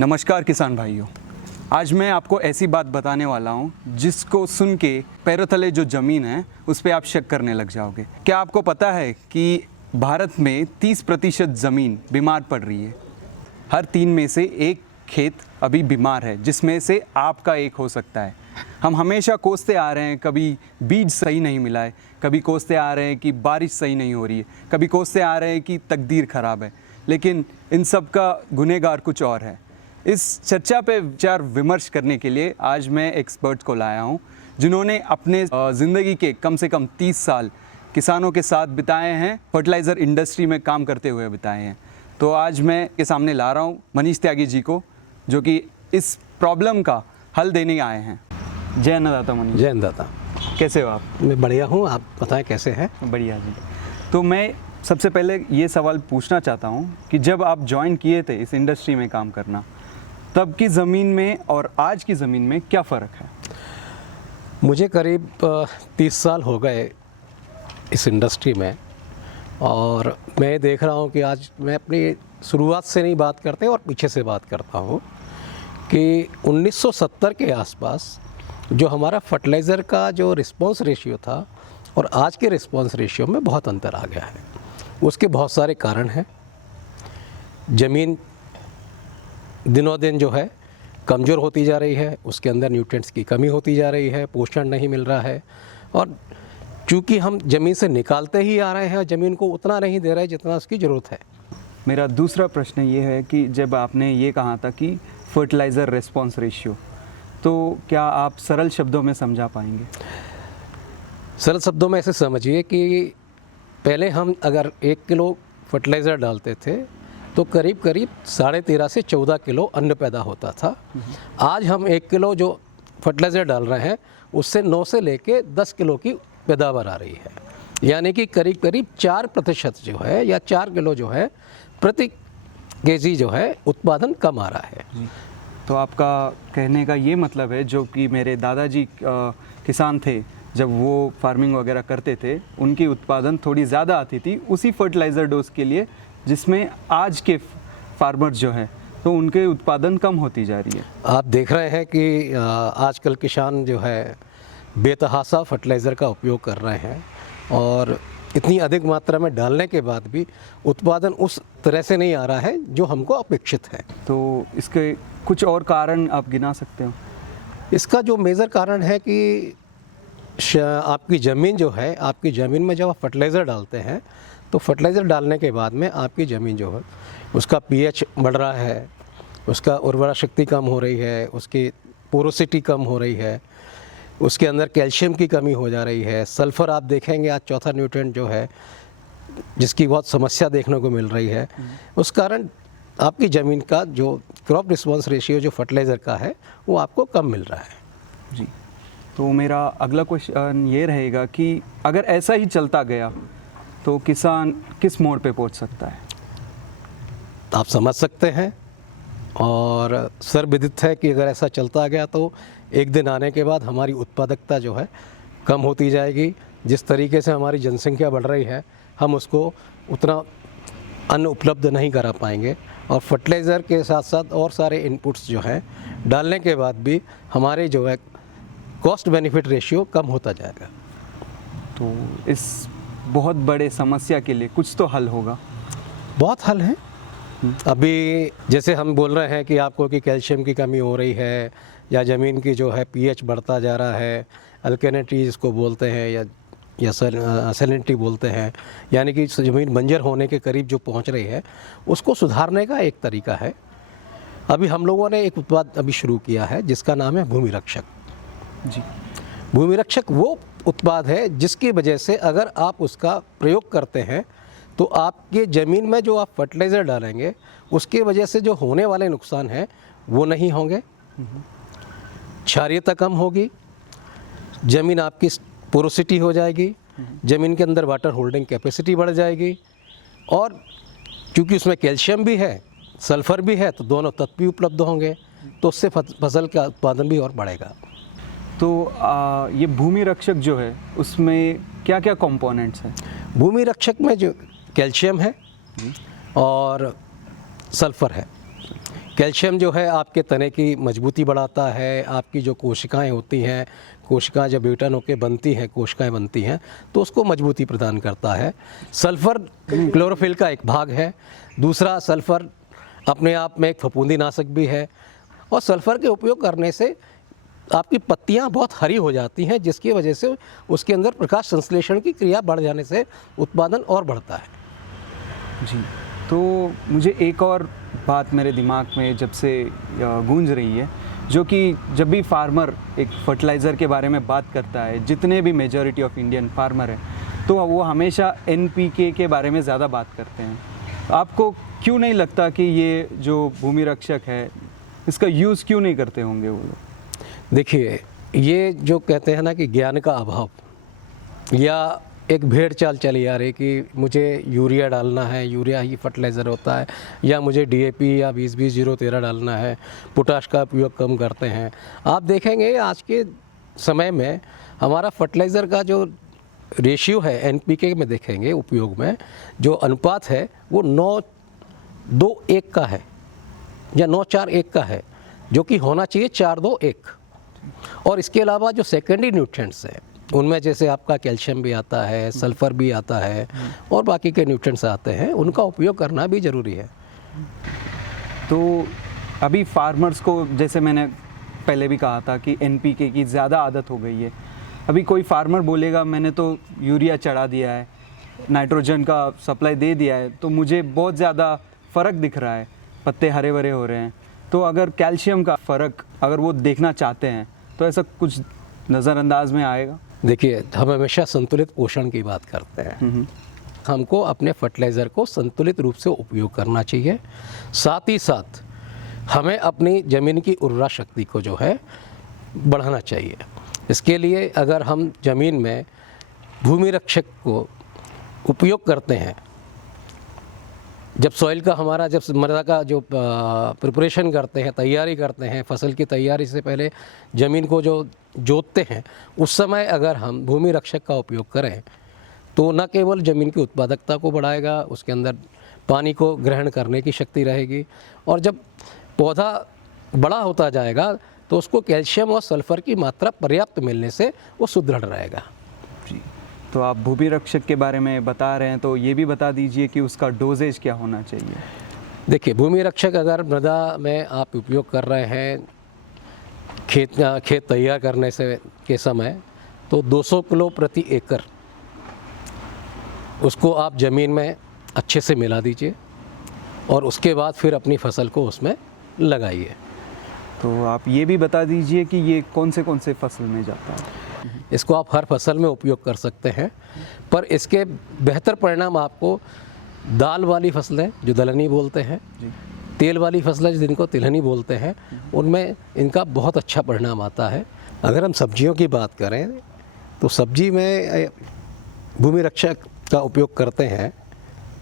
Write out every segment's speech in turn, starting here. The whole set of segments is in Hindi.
नमस्कार किसान भाइयों, आज मैं आपको ऐसी बात बताने वाला हूँ जिसको सुन के पैरों तले जो ज़मीन है उस पर आप शक करने लग जाओगे। क्या आपको पता है कि भारत में 30% ज़मीन बीमार पड़ रही है। हर 3 में से एक खेत अभी बीमार है, जिसमें से आपका एक हो सकता है। हम हमेशा कोसते आ रहे हैं, कभी बीज सही नहीं मिला है, कभी कोसते आ रहे हैं कि बारिश सही नहीं हो रही है, कभी कोसते आ रहे हैं कि तकदीर ख़राब है, लेकिन इन सब का गुनहगार कुछ और है। इस चर्चा पे विचार विमर्श करने के लिए आज मैं एक्सपर्ट को लाया हूँ, जिन्होंने अपने ज़िंदगी के कम से कम 30 साल किसानों के साथ बिताए हैं, फर्टिलाइज़र इंडस्ट्री में काम करते हुए बिताए हैं। तो आज मैं के सामने ला रहा हूँ मनीष त्यागी जी को, जो कि इस प्रॉब्लम का हल देने आए हैं। जय अन्नदाता मनीष। जय अन्नदाता। कैसे हो आप? मैं बढ़िया हूँ, आप बताएं कैसे हैं? बढ़िया जी। तो मैं सबसे पहले ये सवाल पूछना चाहता हूँ कि जब आप ज्वाइन किए थे इस इंडस्ट्री में काम करना, तब की ज़मीन में और आज की ज़मीन में क्या फ़र्क है? मुझे करीब 30 साल हो गए इस इंडस्ट्री में, और मैं देख रहा हूँ कि आज मैं अपनी शुरुआत से नहीं बात करते और पीछे से बात करता हूँ कि 1970 के आसपास जो हमारा फर्टिलाइज़र का जो रिस्पांस रेशियो था और आज के रिस्पांस रेशियो में बहुत अंतर आ गया है। उसके बहुत सारे कारण हैं। ज़मीन दिनों दिन जो है कमज़ोर होती जा रही है, उसके अंदर न्यूट्रिएंट्स की कमी होती जा रही है, पोषण नहीं मिल रहा है, और चूँकि हम ज़मीन से निकालते ही आ रहे हैं, ज़मीन को उतना नहीं दे रहे जितना उसकी ज़रूरत है। मेरा दूसरा प्रश्न ये है कि जब आपने ये कहा था कि फर्टिलाइज़र रिस्पांस रेशियो, तो क्या आप सरल शब्दों में समझा पाएंगे? सरल शब्दों में ऐसे समझिए कि पहले हम अगर 1 किलो फर्टिलाइज़र डालते थे तो करीब करीब 13.5 से 14 किलो अन्न पैदा होता था। आज हम 1 किलो जो फर्टिलाइज़र डाल रहे हैं उससे 9 से लेके 10 किलो की पैदावार आ रही है, यानी कि करीब करीब 4% जो है या 4 किलो जो है प्रति केजी जो है उत्पादन कम आ रहा है। तो आपका कहने का ये मतलब है, जो कि मेरे दादाजी किसान थे, जब वो फार्मिंग वगैरह करते थे, उनकी उत्पादन थोड़ी ज़्यादा आती थी उसी फर्टिलाइज़र डोज के लिए, जिसमें आज के फार्मर्स जो है तो उनके उत्पादन कम होती जा रही है। आप देख रहे हैं कि आजकल किसान जो है बेतहासा फर्टिलाइज़र का उपयोग कर रहे हैं, और इतनी अधिक मात्रा में डालने के बाद भी उत्पादन उस तरह से नहीं आ रहा है जो हमको अपेक्षित है। तो इसके कुछ और कारण आप गिना सकते हो? इसका जो मेजर कारण है कि आपकी ज़मीन जो है, आपकी ज़मीन में जब आप फर्टिलाइज़र डालते हैं तो फर्टिलाइज़र डालने के बाद में आपकी ज़मीन जो है उसका पीएच बढ़ रहा है, उसका उर्वरा शक्ति कम हो रही है, उसकी पोरोसिटी कम हो रही है, उसके अंदर कैल्शियम की कमी हो जा रही है। सल्फ़र आप देखेंगे आज चौथा न्यूट्रिएंट जो है जिसकी बहुत समस्या देखने को मिल रही है, उस कारण आपकी ज़मीन का जो क्रॉप रिस्पांस रेशियो जो फर्टिलाइज़र का है वो आपको कम मिल रहा है। जी। तो मेरा अगला क्वेश्चन ये रहेगा कि अगर ऐसा ही चलता गया तो किसान किस मोड़ पे पहुंच सकता है? आप समझ सकते हैं, और सर्वविदित है कि अगर ऐसा चलता गया तो एक दिन आने के बाद हमारी उत्पादकता जो है कम होती जाएगी। जिस तरीके से हमारी जनसंख्या बढ़ रही है, हम उसको उतना अन्न उपलब्ध नहीं करा पाएंगे, और फर्टिलाइज़र के साथ साथ और सारे इनपुट्स जो हैं डालने के बाद भी हमारे जो है कॉस्ट बेनिफिट रेशियो कम होता जाएगा। तो इस बहुत बड़े समस्या के लिए कुछ तो हल होगा। बहुत हल है। अभी जैसे हम बोल रहे हैं कि आपको कि कैल्शियम की कमी हो रही है, या ज़मीन की जो है पीएच बढ़ता जा रहा है, अल्कलिनिटी जिसको बोलते हैं या सैलिनिटी बोलते हैं, यानी कि ज़मीन बंजर होने के करीब जो पहुंच रही है, उसको सुधारने का एक तरीका है। अभी हम लोगों ने एक उत्पाद अभी शुरू किया है जिसका नाम है भूमि रक्षक। जी। भूमि रक्षक वो उत्पाद है जिसकी वजह से अगर आप उसका प्रयोग करते हैं तो आपके ज़मीन में जो आप फर्टिलाइज़र डालेंगे उसकी वजह से जो होने वाले नुकसान हैं वो नहीं होंगे। क्षारीयता कम होगी, ज़मीन आपकी पोरोसिटी हो जाएगी, ज़मीन के अंदर वाटर होल्डिंग कैपेसिटी बढ़ जाएगी, और क्योंकि उसमें कैल्शियम भी है, सल्फ़र भी है, तो दोनों तत्व भी उपलब्ध होंगे, तो उससे फसल का उत्पादन भी और बढ़ेगा। तो ये भूमि रक्षक जो है उसमें क्या क्या कंपोनेंट्स हैं? भूमि रक्षक में जो कैल्शियम है और सल्फ़र है, कैल्शियम जो है आपके तने की मजबूती बढ़ाता है, आपकी जो कोशिकाएं होती हैं, कोशिकाएं जब ब्यूटन होकर बनती हैं, कोशिकाएं बनती हैं, तो उसको मजबूती प्रदान करता है। सल्फ़र क्लोरोफिल का एक भाग है। दूसरा, सल्फ़र अपने आप में एक फफूंदीनाशक भी है, और सल्फ़र के उपयोग करने से आपकी पत्तियां बहुत हरी हो जाती हैं, जिसकी वजह से उसके अंदर प्रकाश संश्लेषण की क्रिया बढ़ जाने से उत्पादन और बढ़ता है। जी, तो मुझे एक और बात मेरे दिमाग में जब से गूंज रही है, जो कि जब भी फार्मर एक फर्टिलाइज़र के बारे में बात करता है, जितने भी मेजॉरिटी ऑफ इंडियन फार्मर हैं, तो वो हमेशा NPK के बारे में ज़्यादा बात करते हैं। आपको क्यों नहीं लगता कि ये जो भूमि रक्षक है, इसका यूज़ क्यों नहीं करते होंगे वो लोग? देखिए, ये जो कहते हैं ना कि ज्ञान का अभाव, या एक भेड़ चाल चली आ रही कि मुझे यूरिया डालना है, यूरिया ही फर्टिलाइज़र होता है, या मुझे DAP या 20-20-0-13 डालना है, पोटाश का उपयोग कम करते हैं। आप देखेंगे आज के समय में हमारा फर्टिलाइज़र का जो रेशियो है NPK में देखेंगे उपयोग में, जो अनुपात है वो 9:2:1 का है, या 9:4:1 का है, जो कि होना चाहिए 4:2:1। और इसके अलावा जो सेकेंडरी न्यूट्रिएंट्स हैं, उनमें जैसे आपका कैल्शियम भी आता है, सल्फ़र भी आता है, और बाकी के न्यूट्रिएंट्स आते हैं, उनका उपयोग करना भी ज़रूरी है। तो अभी फार्मर्स को, जैसे मैंने पहले भी कहा था कि NPK की ज़्यादा आदत हो गई है। अभी कोई फार्मर बोलेगा मैंने तो यूरिया चढ़ा दिया है, नाइट्रोजन का सप्लाई दे दिया है, तो मुझे बहुत ज़्यादा फ़र्क दिख रहा है, पत्ते हरे भरे हो रहे हैं। तो अगर कैल्शियम का फ़र्क अगर वो देखना चाहते हैं, तो ऐसा कुछ नज़रअंदाज में आएगा? देखिए, हम हमेशा संतुलित पोषण की बात करते हैं। हमको अपने फर्टिलाइज़र को संतुलित रूप से उपयोग करना चाहिए। साथ ही साथ हमें अपनी ज़मीन की उर्वरा शक्ति को जो है बढ़ाना चाहिए। इसके लिए अगर हम ज़मीन में भूमि रक्षक को उपयोग करते हैं, जब सॉइल का हमारा, जब मृदा का जो प्रिपरेशन करते हैं, तैयारी करते हैं, फसल की तैयारी से पहले ज़मीन को जो जोतते हैं, उस समय अगर हम भूमि रक्षक का उपयोग करें, तो न केवल ज़मीन की उत्पादकता को बढ़ाएगा, उसके अंदर पानी को ग्रहण करने की शक्ति रहेगी, और जब पौधा बड़ा होता जाएगा तो उसको कैल्शियम और सल्फ़र की मात्रा पर्याप्त मिलने से वो सुदृढ़ रहेगा। जी, तो आप भूमि रक्षक के बारे में बता रहे हैं, तो ये भी बता दीजिए कि उसका डोजेज क्या होना चाहिए? देखिए, भूमि रक्षक अगर मृदा में आप उपयोग कर रहे हैं खेत तैयार करने से के समय, तो 200 किलो प्रति एकड़ उसको आप ज़मीन में अच्छे से मिला दीजिए, और उसके बाद फिर अपनी फसल को उसमें लगाइए। तो आप ये भी बता दीजिए कि ये कौन से फसल में जाता है? इसको आप हर फसल में उपयोग कर सकते हैं, पर इसके बेहतर परिणाम आपको दाल वाली फसलें, जो दलहनी बोलते हैं, तेल वाली फसलें जिनको तिलहनी बोलते हैं, उनमें इनका बहुत अच्छा परिणाम आता है। अगर हम सब्जियों की बात करें, तो सब्जी में भूमि रक्षक का उपयोग करते हैं,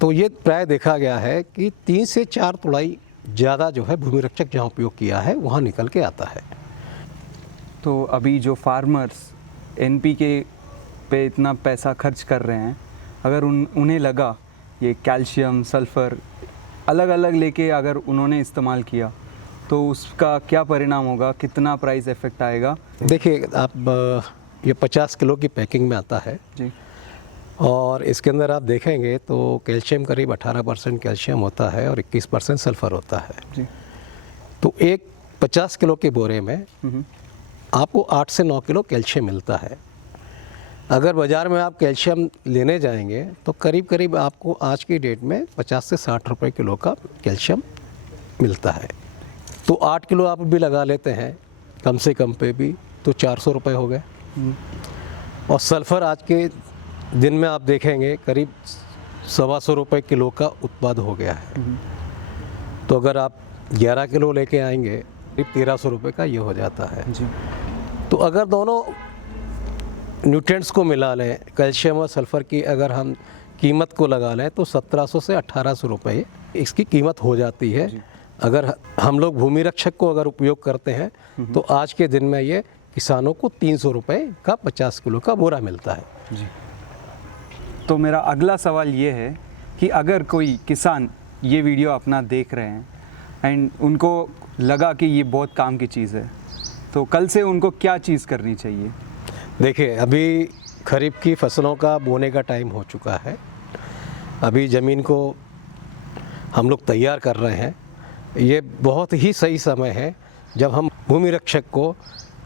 तो ये प्राय देखा गया है कि 3 से 4 तुड़ाई ज़्यादा जो है भूमि रक्षक जहाँ उपयोग किया है वहाँ निकल के आता है। तो अभी जो फार्मर्स NPK पे इतना पैसा खर्च कर रहे हैं, अगर उन्हें लगा ये कैल्शियम, सल्फ़र अलग अलग लेके अगर उन्होंने इस्तेमाल किया, तो उसका क्या परिणाम होगा? कितना प्राइस इफेक्ट आएगा? देखिए, आप ये 50 किलो की पैकिंग में आता है जी, और इसके अंदर आप देखेंगे तो कैल्शियम करीब 18% कैल्शियम होता है और 21% सल्फ़र होता है। जी। तो एक 50 किलो के बोरे में आपको 8 से 9 किलो कैल्शियम मिलता है। अगर बाज़ार में आप कैल्शियम लेने जाएंगे तो करीब करीब आपको आज की डेट में 50 से 60 रुपए किलो का कैल्शियम मिलता है। तो 8 किलो आप भी लगा लेते हैं कम से कम पे भी, तो 400 रुपये हो गए। और सल्फ़र आज के दिन में आप देखेंगे करीब 125 रुपये किलो का उत्पाद हो गया है। तो अगर आप 11 किलो लेके आएंगे करीब 1300 रुपये का ये हो जाता है। जी। तो अगर दोनों न्यूट्रिएंट्स को मिला लें, कैल्शियम और सल्फ़र की अगर हम कीमत को लगा लें, तो 1700 से 1800 रुपये इसकी कीमत हो जाती है। अगर हम लोग भूमि रक्षक को अगर उपयोग करते हैं तो आज के दिन में ये किसानों को 300 रुपये का 50 किलो का बोरा मिलता है। जी। तो मेरा अगला सवाल ये है कि अगर कोई किसान ये वीडियो अपना देख रहे हैं एंड उनको लगा कि ये बहुत काम की चीज़ है, तो कल से उनको क्या चीज़ करनी चाहिए? देखिए, अभी खरीफ की फसलों का बोने का टाइम हो चुका है। अभी ज़मीन को हम लोग तैयार कर रहे हैं। ये बहुत ही सही समय है जब हम भूमि रक्षक को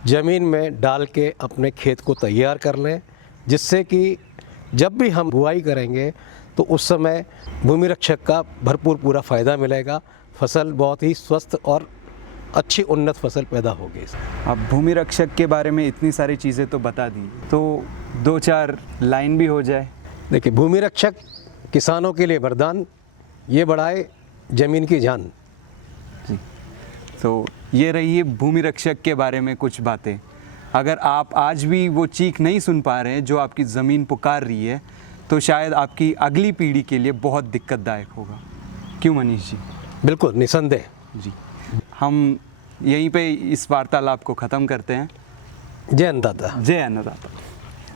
ज़मीन में डाल के अपने खेत को तैयार कर लें, जिससे कि जब भी हम बुआई करेंगे तो उस समय भूमि रक्षक का भरपूर पूरा फ़ायदा मिलेगा। फसल बहुत ही स्वस्थ और अच्छी उन्नत फसल पैदा होगी। अब भूमि रक्षक के बारे में इतनी सारी चीज़ें तो बता दी, तो 2-4 लाइन भी हो जाए। देखिए, भूमि रक्षक किसानों के लिए वरदान, ये बढ़ाए ज़मीन की जान। जी, तो ये रही है भूमि रक्षक के बारे में कुछ बातें। अगर आप आज भी वो चीख नहीं सुन पा रहे हैं जो आपकी ज़मीन पुकार रही है, तो शायद आपकी अगली पीढ़ी के लिए बहुत दिक्कतदायक होगा। क्यों मनीष जी? बिल्कुल, निसंदेह। जी, हम यहीं पे इस वार्तालाप को ख़त्म करते हैं। जय अन्नदाता। जय अन्नदाता।